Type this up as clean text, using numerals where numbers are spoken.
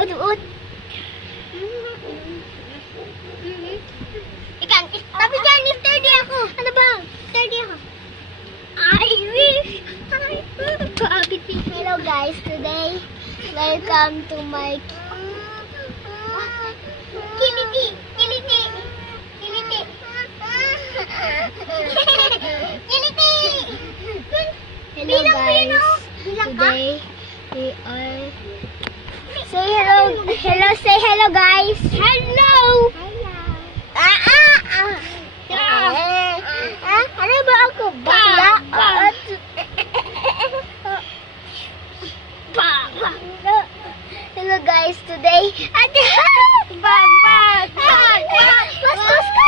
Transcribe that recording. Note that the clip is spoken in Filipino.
Ud. Ikan, tapi jangan iftardi ako. Ano ba? Iftardi ako. I wish. Hello guys, today welcome to my Kiliti. Hello guys, today we are say hello guys. Hello. Ano ba ako? Bakla? Hello guys, today. Bastos ka.